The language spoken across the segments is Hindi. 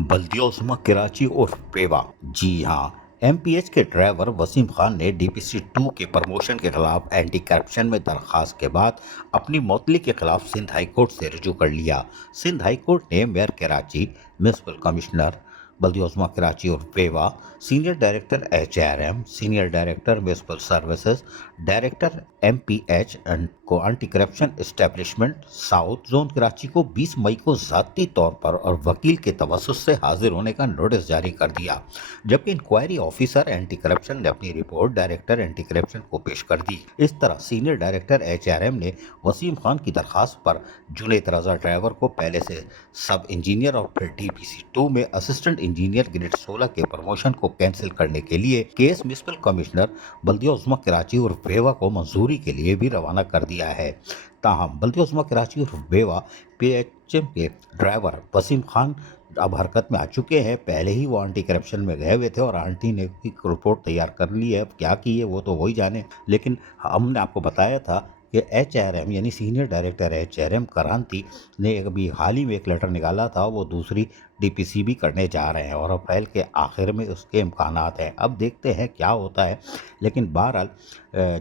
बल्दियोज़मा कराची उर्फ पेवा। जी हाँ, एमपीएच के ड्राइवर वसीम खान ने डीपीसी-2 के प्रमोशन के खिलाफ एंटी करप्शन में दरखास्त के बाद अपनी मौतली के खिलाफ सिंध हाई कोर्ट से रुजू कर लिया। सिंध हाई कोर्ट ने मेयर कराची, म्युनिसिपल कमिश्नर बल्दियोज़मा कराची उर्फ पेवा, senior director HRM, senior director municipal services, director MPH and को anti corruption establishment south zone Karachi को 20 मई को ज़ाती तौर पर और वकील के तवस्सुस से हाजिर होने का नोटिस जारी कर दिया, जबकि इंक्वायरी ऑफिसर एंटी करप्शन ने अपनी रिपोर्ट डायरेक्टर एंटी करप्शन को पेश कर दी। इस तरह सीनियर डायरेक्टर एचआरएम ने वसीम खान की दरखास्त पर जुनैद रजा ड्राइवर को पहले से सब इंजीनियर और फिर डीपीसी-2 में असिस्टेंट इंजीनियर ग्रेड 16 के प्रमोशन को कैंसिल करने के लिए केस म्युनिसिपल कमिश्नर बल्दियोज़मा कराची और बेवा को मंजूरी के लिए भी रवाना कर दिया है। ताहम बल्दियोज़मा कराची और बेवा पीएचएम के ड्राइवर वसीम खान अब हरकत में आ चुके हैं। पहले ही वो एंटी करप्शन में गए हुए थे और आंटी ने भी रिपोर्ट तैयार कर ली है। अब क्या की है वो तो वही जाने, लेकिन हमने आपको बताया था कि एचआरएम यानी सीनियर डायरेक्टर एचआरएम क्रांति ने अभी हाल ही में एक लेटर निकाला था, वो दूसरी डीपीसी भी करने जा रहे हैं और अप्रैल के आखिर में उसके इम्कानात हैं। अब देखते हैं क्या होता है, लेकिन बहरहाल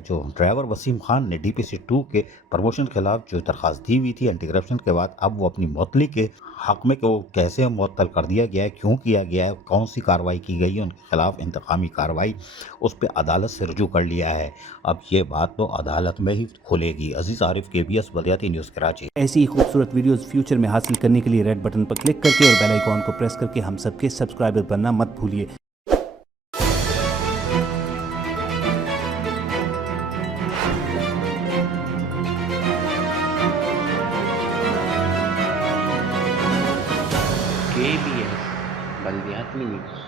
जो ड्राइवर वसीम खान ने डीपीसी-2 के प्रमोशन के खिलाफ जो दरख्वास्त दी हुई थी एंटी करप्शन के बाद, अब वो अपनी मुअत्तली के हक में कि वो कैसे मुअत्तल कर दिया गया है, क्यों किया गया है, कौन सी कार्रवाई की गई है उनके खिलाफ इंतकामी कार्रवाई, उस पर अदालत से रुजू कर लिया है। अब ये बात तो अदालत में ही खुलेगी। अजीज़ आरिफ, केबीएस बल्दियाती न्यूज़ कराची। ऐसी ही खूबसूरत वीडियोस फ्यूचर में हासिल करने के लिए रेड बटन पर क्लिक करके और बेल आइकॉन को प्रेस करके हम सबके सब्सक्राइबर बनना मत भूलिए। केबीएस बल्दियाती न्यूज़।